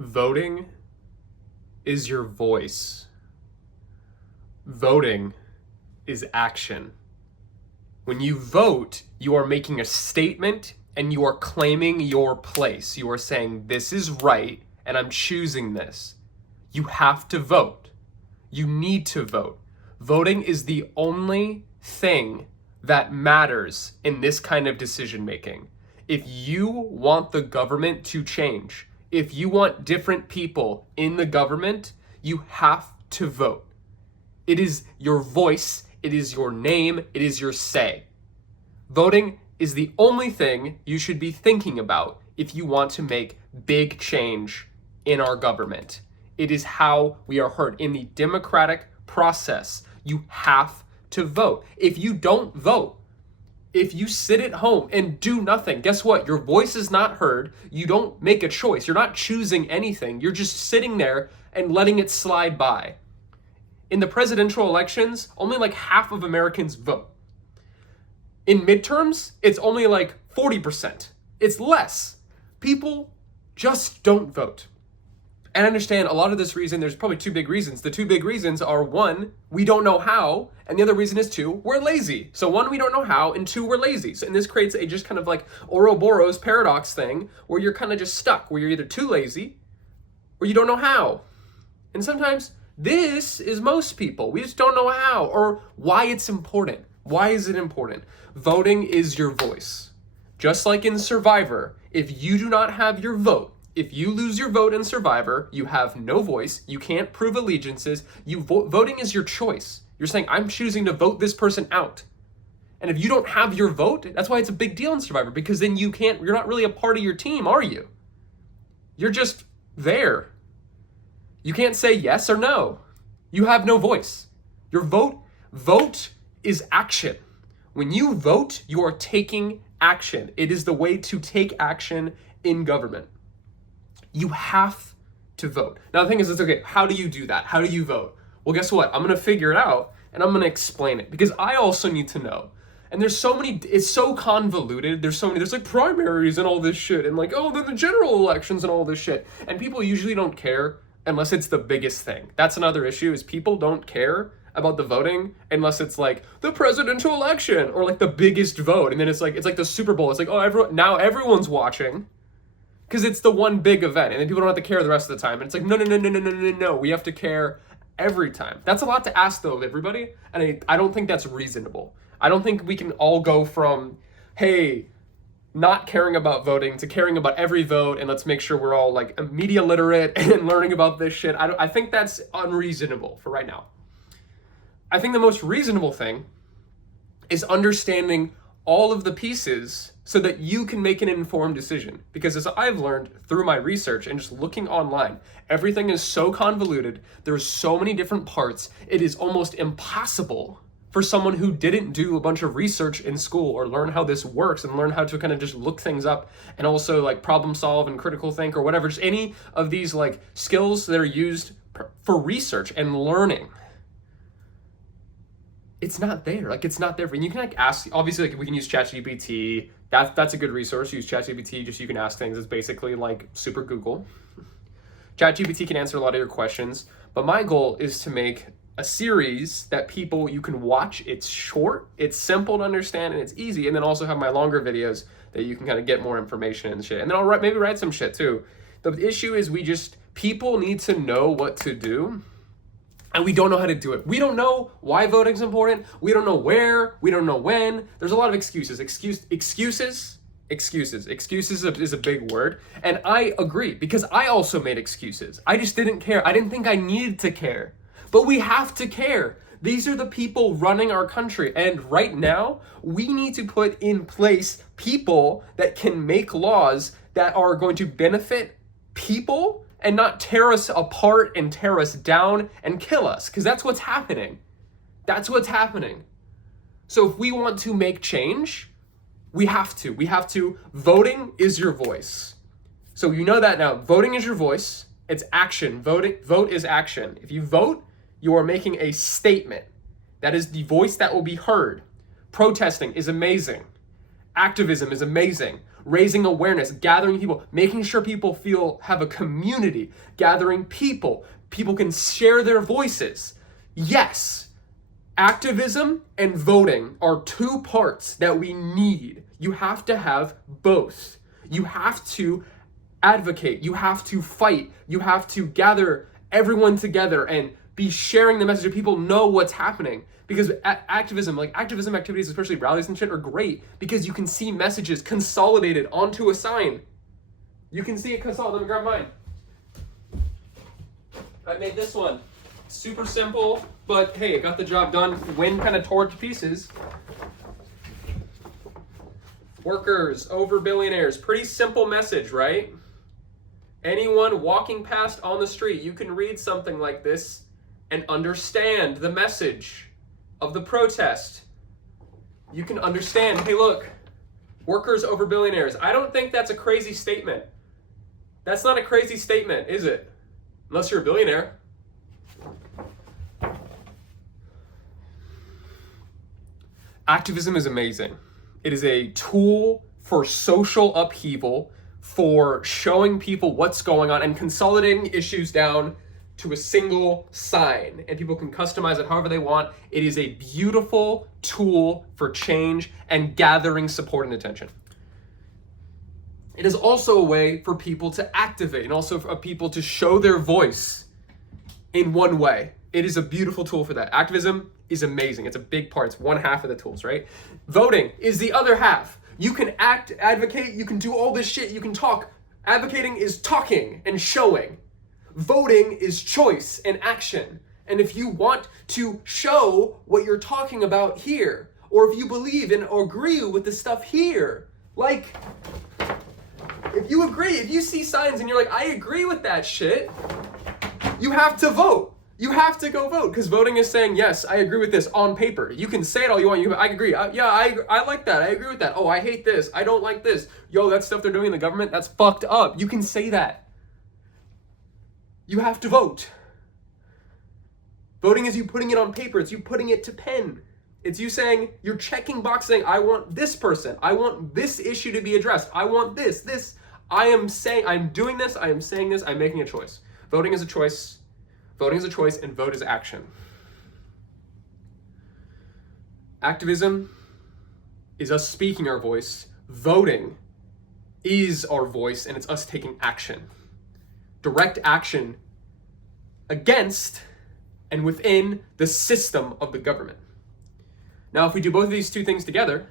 Voting is your voice. Voting is action. When you vote, you are making a statement and you are claiming your place. You are saying, this is right and I'm choosing this. You have to vote. You need to vote. Voting is the only thing that matters in this kind of decision making. If you want the government to change, if you want different people in the government, you have to vote. It is your voice, it is your name, it is your say. Voting is the only thing you should be thinking about if you want to make big change in our government. It is how we are heard. In the democratic process, you have to vote. If you don't vote, if you sit at home and do nothing, guess what? Your voice is not heard. You don't make a choice. You're not choosing anything. You're just sitting there and letting it slide by. In the presidential elections, only like half of Americans vote. In midterms, it's only like 40%. It's less. People just don't vote. And I understand a lot of this reason, there's probably two big reasons. The two big reasons are, one, we don't know how, and the other reason is two, we're lazy. So one, we don't know how, and two, we're lazy. So, and this creates a just kind of like Ouroboros paradox thing, where you're kind of just stuck, where you're either too lazy, or you don't know how. And sometimes this is most people. We just don't know how, or why it's important. Why is it important? Voting is your voice. Just like in Survivor, if you do not have your vote, if you lose your vote in Survivor, you have no voice, you can't prove allegiances, voting is your choice. You're saying, I'm choosing to vote this person out. And if you don't have your vote, that's why it's a big deal in Survivor, because then you're not really a part of your team, are you? You're just there. You can't say yes or no. You have no voice. Your vote is action. When you vote, you are taking action. It is the way to take action in government. You have to vote. Now the thing is, it's okay, how do you do that? How do you vote? Well, guess what? I'm gonna figure it out and I'm gonna explain it because I also need to know. And there's so many, it's so convoluted. There's like primaries and all this shit and like, oh, then the general elections and all this shit. And people usually don't care unless it's the biggest thing. That's another issue, is people don't care about the voting unless it's like the presidential election or like the biggest vote. And then it's like the Super Bowl. It's like, oh, now everyone's watching. Because it's the one big event, and then people don't have to care the rest of the time. And it's like, no. We have to care every time. That's a lot to ask, though, of everybody, and I don't think that's reasonable. I don't think we can all go from, hey, not caring about voting to caring about every vote, and let's make sure we're all like media literate and learning about this shit. I think that's unreasonable for right now. I think the most reasonable thing is understanding all of the pieces so that you can make an informed decision. Because as I've learned through my research and just looking online, everything is so convoluted, there's so many different parts, it is almost impossible for someone who didn't do a bunch of research in school or learn how this works and learn how to kind of just look things up and also like problem solve and critical think or whatever, just any of these like skills that are used for research and learning. It's not there. Like, it's not there. And you can like ask, obviously like we can use ChatGPT. That's a good resource. Use ChatGPT, just so you can ask things. It's basically like super Google. ChatGPT can answer a lot of your questions, but my goal is to make a series that you can watch. It's short, it's simple to understand, and it's easy. And then also have my longer videos that you can kind of get more information and shit. And then I'll maybe write some shit too. The issue is people need to know what to do. And we don't know how to do it. We don't know why voting's important. We don't know where. We don't know when. There's a lot of excuses. Excuses is a big word. And I agree, because I also made excuses. I just didn't care. I didn't think I needed to care. But we have to care. These are the people running our country. And right now, we need to put in place people that can make laws that are going to benefit people and not tear us apart and tear us down and kill us, because that's what's happening. That's what's happening. So if we want to make change, we have to. Voting is your voice. So you know that now. Voting is your voice. It's action. Vote is action. If you vote, you are making a statement. That is the voice that will be heard. Protesting is amazing. Activism is amazing. raising awareness, gathering people, making sure people have a community, gathering people. People can share their voices. Yes, activism and voting are two parts that we need. You have to have both. You have to advocate. You have to fight. You have to gather everyone together and be sharing the message so people know what's happening. Because activism activities, especially rallies and shit, are great because you can see messages consolidated onto a sign. You can see it consolidated. Let me grab mine. I made this one. Super simple, but hey, it got the job done. Wind kind of tore it to pieces. Workers over billionaires. Pretty simple message, right? Anyone walking past on the street, you can read something like this and understand the message of the protest. You can understand, hey look, workers over billionaires. I don't think that's a crazy statement. That's not a crazy statement, is it? Unless you're a billionaire. Activism is amazing. It is a tool for social upheaval, for showing people what's going on and consolidating issues down to a single sign, and people can customize it however they want. It is a beautiful tool for change and gathering support and attention. It is also a way for people to activate and also for people to show their voice in one way. It is a beautiful tool for that. Activism is amazing. It's a big part. It's one half of the tools, right? Voting is the other half. You can advocate, you can do all this shit, you can talk. Advocating is talking and showing. Voting is choice and action. And if you want to show what you're talking about here, or if you believe in or agree with the stuff here, like, if you agree, if you see signs and you're like, I agree with that shit, you have to vote. You have to go vote, because voting is saying, yes, I agree with this on paper. You can say it all you want. I agree. I like that. I agree with that. Oh, I hate this. I don't like this. Yo, that stuff they're doing in the government, that's fucked up. You can say that. You have to vote. Voting is you putting it on paper. It's you putting it to pen. It's you saying, you're checking box saying, I want this person. I want this issue to be addressed. I want this. I am saying, I'm doing this. I am saying this. I'm making a choice. Voting is a choice. Voting is a choice, and vote is action. Activism is us speaking our voice. Voting is our voice, and it's us taking action. Direct action against and within the system of the government. Now, if we do both of these two things together,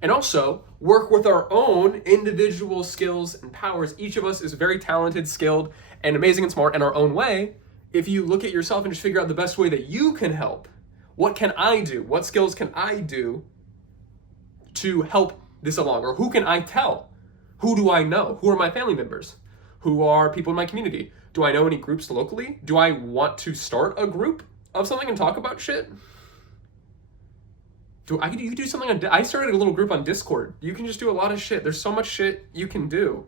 and also work with our own individual skills and powers, each of us is very talented, skilled, and amazing and smart in our own way. If you look at yourself and just figure out the best way that you can help, what can I do? What skills can I do to help this along? Or who can I tell? Who do I know? Who are my family members? Who are people in my community? Do I know any groups locally? Do I want to start a group of something and talk about shit? You can do something on, I started a little group on Discord. You can just do a lot of shit. There's so much shit you can do.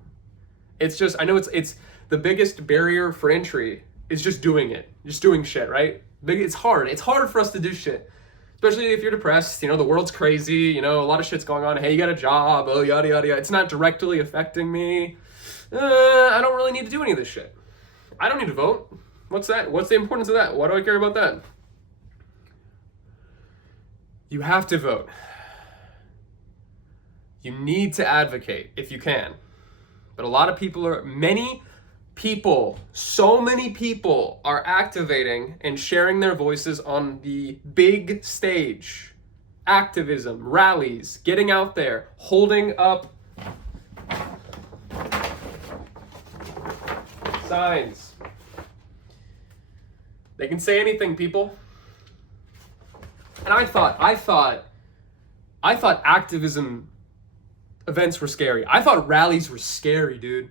It's just, I know it's the biggest barrier for entry is just doing it. Just doing shit, right? It's hard. It's hard for us to do shit. Especially if you're depressed, the world's crazy, a lot of shit's going on. Hey, you got a job, oh, yada, yada, yada. It's not directly affecting me. I don't really need to do any of this shit. I don't need to vote. What's that? What's the importance of that? Why do I care about that? You have to vote. You need to advocate if you can. But a lot of people so many people are activating and sharing their voices on the big stage. Activism, rallies, getting out there, holding up signs. They can say anything, people. And I thought activism events were scary. I thought rallies were scary, dude.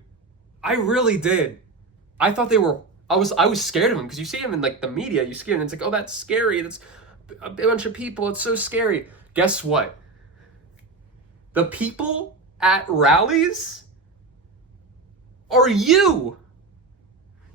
I really did. I thought they were, I was scared of them, because you see them in the media, you see them and it's like, oh, that's scary. That's a bunch of people. It's so scary. Guess what? The people at rallies are you.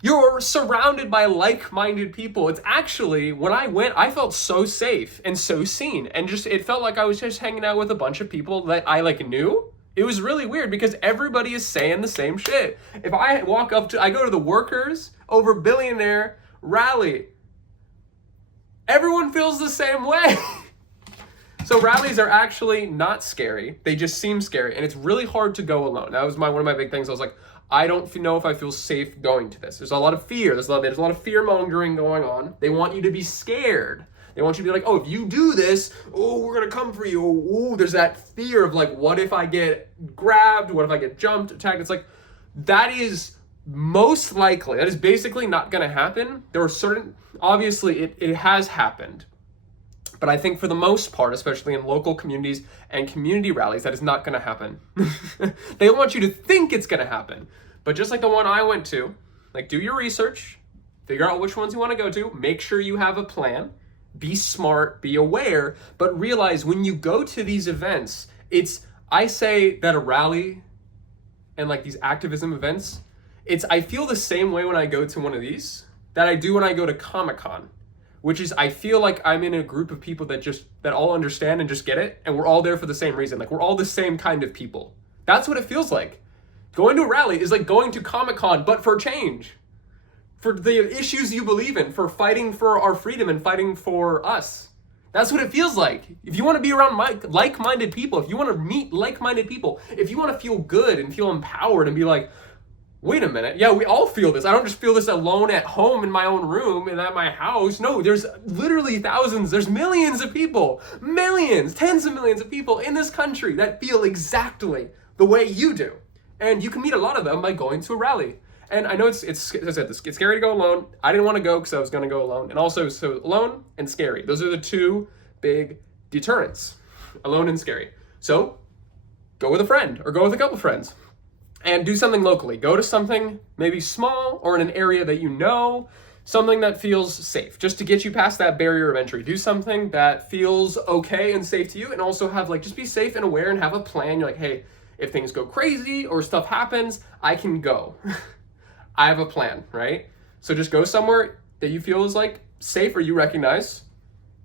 You're surrounded by like-minded people. It's actually, when I went, I felt so safe and so seen. And it felt like I was just hanging out with a bunch of people that I knew. It was really weird because everybody is saying the same shit. If I go to the workers over billionaire rally, everyone feels the same way. So rallies are actually not scary. They just seem scary, and it's really hard to go alone. That was one of my big things. I was like, I don't know if I feel safe going to this. There's a lot of fear. There's a lot of fear mongering going on. They want you to be scared. They want you to be like, oh, if you do this, oh, we're gonna come for you. Oh, there's that fear of like, what if I get grabbed? What if I get jumped, attacked? It's like, that is most likely, that is basically not gonna happen. There are certain, obviously it has happened. But I think for the most part, especially in local communities and community rallies, that is not going to happen. They want you to think it's going to happen. But just like the one I went to, like, do your research, figure out which ones you want to go to, make sure you have a plan, be smart, be aware, but realize when you go to these events, I say that a rally and like these activism events, I feel the same way when I go to one of these that I do when I go to Comic-Con. Which is, I feel like I'm in a group of people that all understand and just get it, and we're all there for the same reason. Like, we're all the same kind of people. That's what it feels like. Going to a rally is like going to Comic-Con, but for change. For the issues you believe in, for fighting for our freedom and fighting for us. That's what it feels like. If you want to be around like-minded people, if you want to meet like-minded people, if you want to feel good and feel empowered and be like, wait a minute, yeah, we all feel this. I don't just feel this alone at home in my own room and at my house. No, there's literally thousands, there's millions of people, tens of millions of people in this country that feel exactly the way you do. And you can meet a lot of them by going to a rally. And I know it's as I said, it's scary to go alone. I didn't want to go because I was going to go alone. And also, so alone and scary. Those are the two big deterrents, alone and scary. So go with a friend or go with a couple friends. And do something locally. Go to something maybe small or in an area that you know, something that feels safe, just to get you past that barrier of entry. Do something that feels okay and safe to you, and also have just be safe and aware and have a plan. You're like, hey, if things go crazy or stuff happens, I can go. I have a plan, right? So just go somewhere that you feel is like safe or you recognize,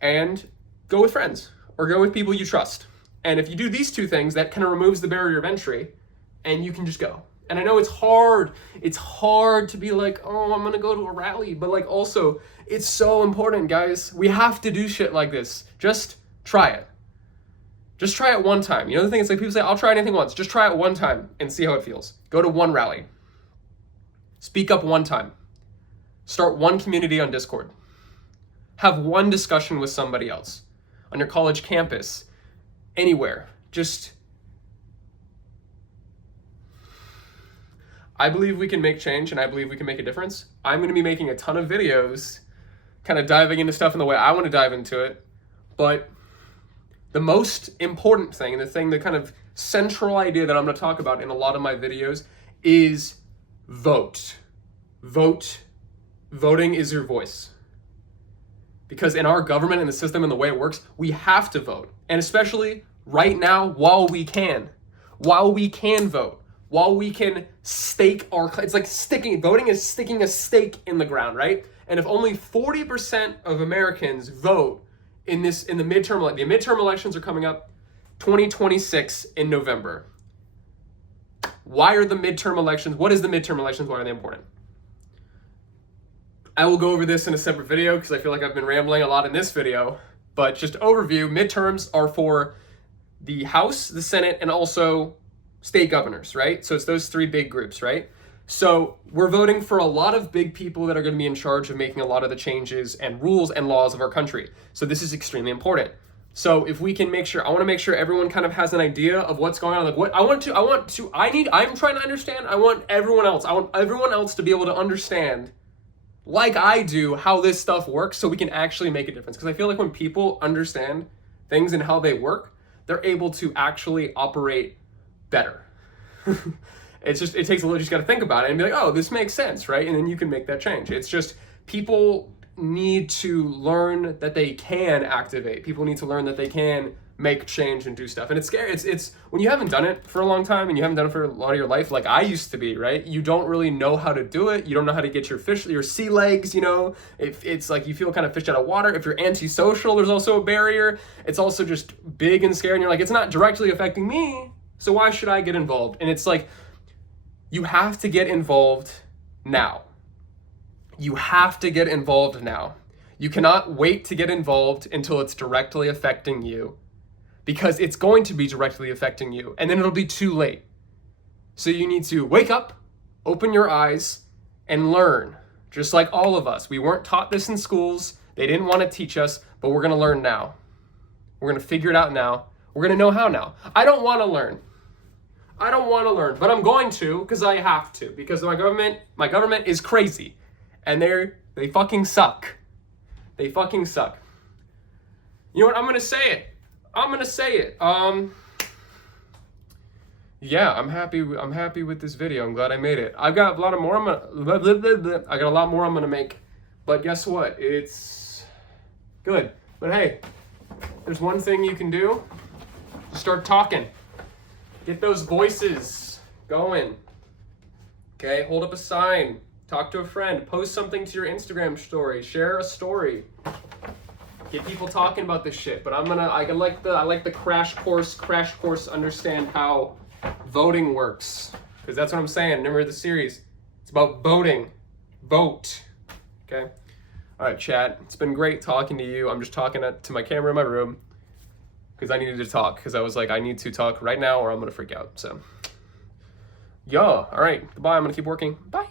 and go with friends or go with people you trust. And if you do these two things, that kind of removes the barrier of entry. And you can just go. And I know it's hard. It's hard to be like, oh, I'm gonna go to a rally. But like also, it's so important, guys. We have to do shit like this. Just try it. Just try it one time. You know the thing is like people say, I'll try anything once. Just try it one time and see how it feels. Go to one rally. Speak up one time. Start one community on Discord. Have one discussion with somebody else. On your college campus. Anywhere. I believe we can make change, and I believe we can make a difference. I'm going to be making a ton of videos kind of diving into stuff in the way I want to dive into it. But the most important thing, and the kind of central idea that I'm going to talk about in a lot of my videos is vote. Vote. Voting is your voice. Because in our government and the system and the way it works, we have to vote. And especially right now, while we can vote. While we can stake it's like voting is sticking a stake in the ground, right? And if only 40% of Americans vote in the midterm elections are coming up 2026 in November. Why are the midterm elections? What is the midterm elections? Why are they important? I will go over this in a separate video because I feel like I've been rambling a lot in this video, but just overview, midterms are for the House, the Senate, and also state governors, right? So it's those three big groups, right? So we're voting for a lot of big people that are going to be in charge of making a lot of the changes and rules and laws of our country. So this is extremely important. So if we can I want to make sure everyone kind of has an idea of what's going on. Like I'm trying to understand. I want everyone else to be able to understand, like I do, how this stuff works so we can actually make a difference. Because I feel like when people understand things and how they work, they're able to actually operate better. It takes a little, you just got to think about it and be like, oh, this makes sense, right? And then you can make that change. It's just people need to learn that they can activate. People need to learn that they can make change and do stuff. And it's scary. It's when you haven't done it for a long time and you haven't done it for a lot of your life, like I used to be, right? You don't really know how to do it. You don't know how to get your sea legs, you know? It's like you feel kind of fish out of water. If you're antisocial, there's also a barrier. It's also just big and scary. And you're like, it's not directly affecting me, So why should I get involved? And it's like, you have to get involved now. You have to get involved now. You cannot wait to get involved until it's directly affecting you, because it's going to be directly affecting you, and then it'll be too late. So you need to wake up, open your eyes, and learn. Just like all of us. We weren't taught this in schools. They didn't want to teach us, but we're going to learn now. We're going to figure it out now. We're going to know how now. I don't want to learn. But I'm going to, because I have to, because my government is crazy, and they fucking suck. They fucking suck. You know what? I'm going to say it. Yeah, I'm happy with this video. I'm glad I made it. I got a lot more I'm gonna make, but guess what? It's good. But hey, there's one thing you can do. Start talking. Get those voices going. Okay, hold up a sign. Talk to a friend. Post something to your Instagram story. Share a story. Get people talking about this shit. But I like the crash course. Understand how voting works, because that's what I'm saying. Remember the series? It's about voting. Vote. Okay. All right, chat. It's been great talking to you. I'm just talking to my camera in my room because I needed to talk, because I was like, I need to talk right now or I'm gonna freak out. So, yeah. All right. Goodbye. I'm gonna keep working. Bye.